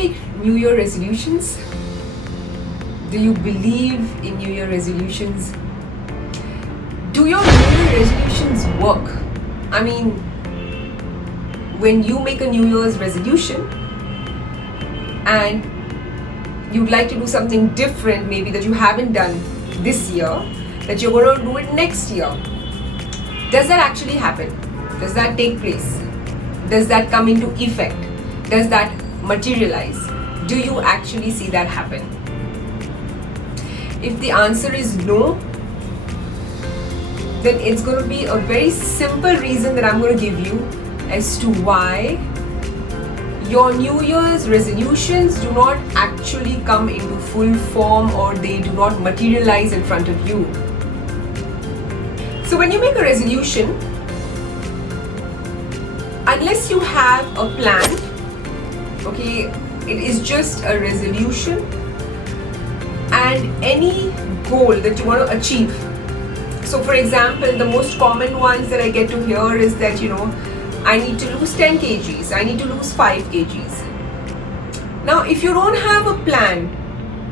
make New Year resolutions? Do you believe in New Year resolutions? Do your New Year resolutions work? I mean, when you make a New Year's resolution and you'd like to do something different, maybe that you haven't done this year, that you're going to do it next year, does that actually happen? Does that take place? Does that come into effect? Does that materialize? Do you actually see that happen? If the answer is no, then it's going to be a very simple reason that I'm going to give you as to why your New Year's resolutions do not actually come into full form, or they do not materialize in front of you. So when you make a resolution, unless you have a plan, okay, it is just a resolution and any goal that you want to achieve. So for example, the most common ones that I get to hear is that, I need to lose 10 kgs, I need to lose 5 kgs. Now, if you don't have a plan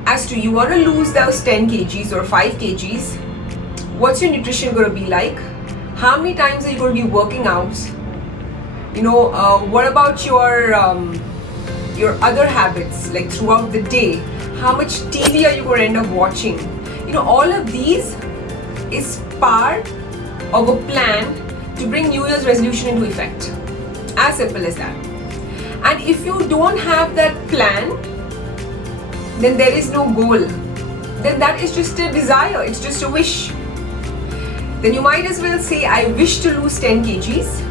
as to you want to lose those 10 kgs or 5 kgs, what's your nutrition going to be like? How many times are you going to be working out? What about your other habits, like throughout the day? How much TV are you going to end up watching? All of these is part of a plan to bring New Year's resolution into effect. As simple as that. And if you don't have that plan, then there is no goal. Then that is just a desire, it's just a wish. Then you might as well say, I wish to lose 10 kgs,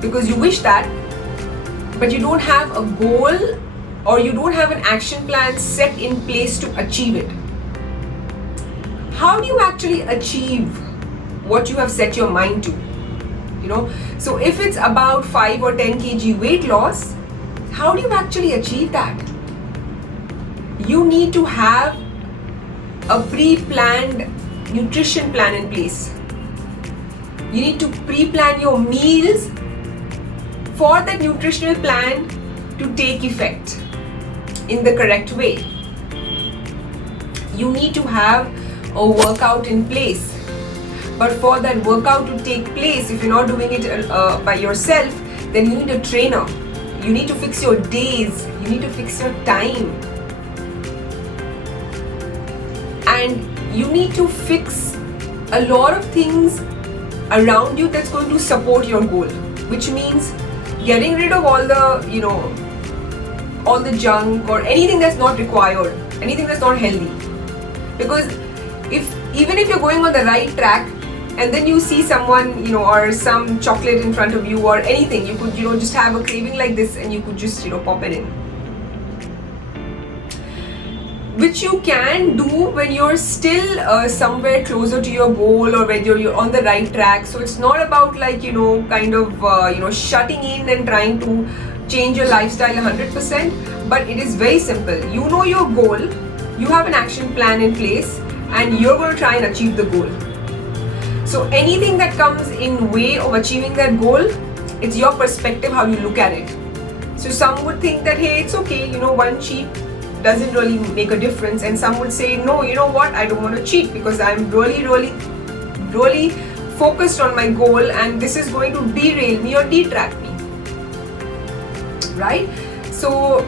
because you wish that, but you don't have a goal or you don't have an action plan set in place to achieve it. How do you actually achieve what you have set your mind to? So if it's about 5 or 10 kg weight loss, how do you actually achieve that? You need to have a pre-planned nutrition plan in place. You need to pre-plan your meals for that nutritional plan to take effect in the correct way. You need to have a workout in place. But for that workout to take place, if you're not doing it by yourself, then you need a trainer. You need to fix your days. You need to fix your time. And you need to fix a lot of things around you that's going to support your goal, which means getting rid of all the junk or anything that's not required, anything that's not healthy. Because even if you're going on the right track and then you see someone, or some chocolate in front of you or anything, you could, just have a craving like this and you could just, pop it in. Which you can do when you're still somewhere closer to your goal, or when you're on the right track. So it's not about shutting in and trying to change your lifestyle 100%, but it is very simple. You know your goal, you have an action plan in place, and you're going to try and achieve the goal. So anything that comes in way of achieving that goal, it's your perspective, how you look at it. So some would think that, hey, it's okay, one cheat doesn't really make a difference, and some would say, no, you know what, I don't want to cheat because I'm really focused on my goal, and this is going to derail me or detract me, right? So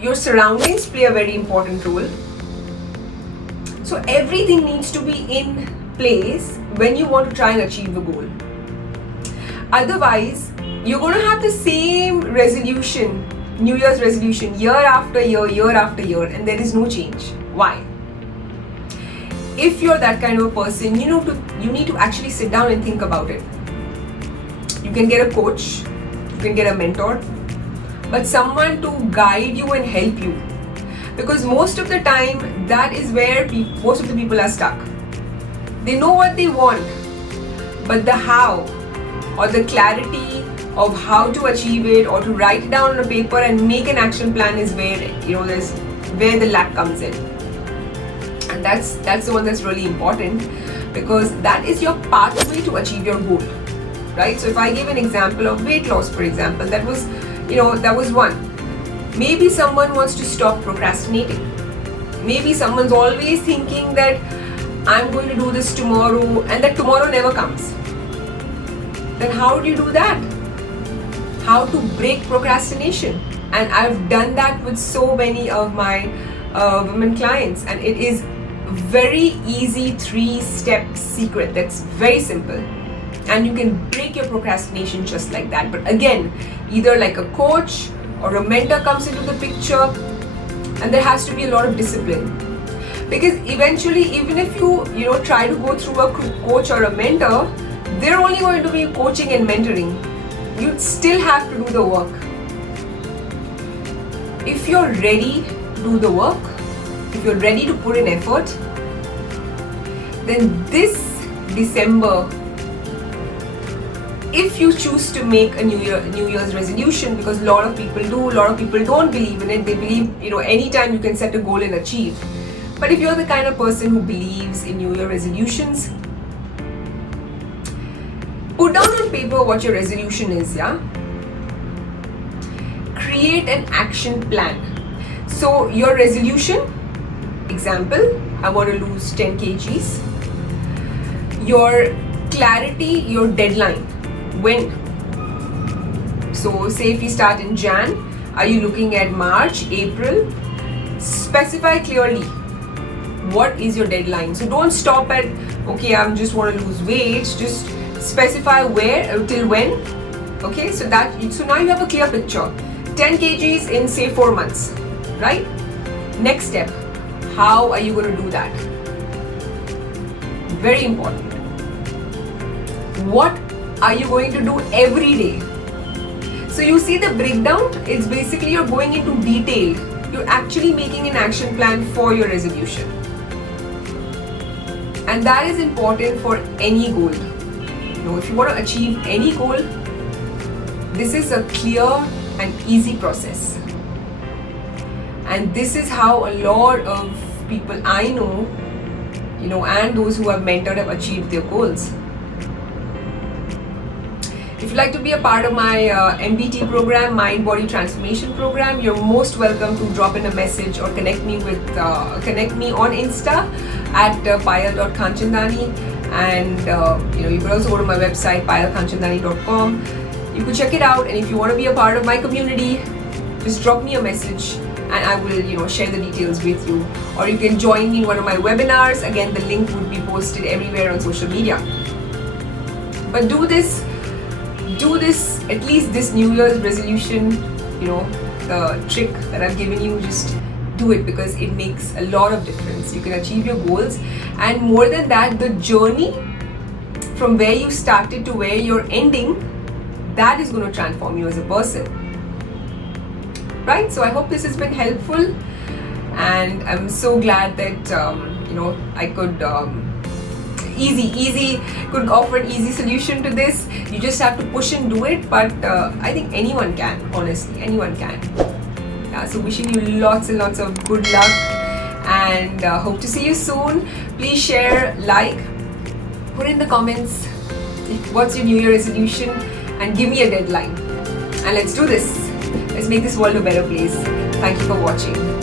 your surroundings play a very important role. So everything needs to be in place when you want to try and achieve the goal. Otherwise, you're going to have the same resolution, New Year's resolution, year after year, and there is no change. Why? If you're that kind of a person, you need to actually sit down and think about it. You can get a coach, you can get a mentor, but someone to guide you and help you. Because most of the time, that is where most of the people are stuck. They know what they want, but the how or the clarity of how to achieve it, or to write it down on a paper and make an action plan, is where there's where the lack comes in. And that's the one that's really important, because that is your pathway to achieve your goal, right? So if I give an example of weight loss, for example, that was one. Maybe someone wants to stop procrastinating. Maybe someone's always thinking that I'm going to do this tomorrow and that tomorrow never comes. Then how do you do that? How to break procrastination? And I've done that with so many of my women clients, and it is very easy 3-step secret that's very simple, and you can break your procrastination just like that. But again, either like a coach or a mentor comes into the picture, and there has to be a lot of discipline, because eventually even if you try to go through a coach or a mentor, they're only going to be coaching and mentoring. You still have to do the work. If you're ready to do the work, if you're ready to put in effort, then this December, if you choose to make a New Year's resolution, because a lot of people do, a lot of people don't believe in it. They believe, anytime you can set a goal and achieve. But if you're the kind of person who believes in New Year resolutions, put down on paper what your resolution is, yeah? Create an action plan. So your resolution, example, I want to lose 10 kgs. Your clarity, your deadline, when? So say if you start in Jan, are you looking at March, April? Specify clearly what is your deadline. So don't stop at, okay, I just want to lose weight. Just specify where, till when. Okay, so now you have a clear picture. 10 kgs in say 4 months, right? Next step, how are you going to do that? Very important. What are you going to do every day? So you see the breakdown, it's basically you're going into detail. You're actually making an action plan for your resolution. And that is important for any goal. If you want to achieve any goal, this is a clear and easy process. And this is how a lot of people I know, and those who have mentored have achieved their goals. If you'd like to be a part of my MBT program, Mind Body Transformation Program, you're most welcome to drop in a message or connect me on Insta at payal.kanchandani, and you can also go to my website payalkanchandani.com. You could check it out, and if you want to be a part of my community, just drop me a message and I will share the details with you. Or you can join me in one of my webinars. Again, the link would be posted everywhere on social media. But do this at least this New Year's resolution, the trick that I've given you, just do it, because it makes a lot of difference. You can achieve your goals, and more than that, the journey from where you started to where you're ending, that is going to transform you as a person, right? So I hope this has been helpful, and I'm so glad that I could could offer an easy solution to this. You just have to push and do it, but I think anyone can, honestly, anyone can. So wishing you lots and lots of good luck, and hope to see you soon. Please share, like, put in the comments what's your New Year resolution, and give me a deadline. And let's do this. Let's make this world a better place. Thank you for watching.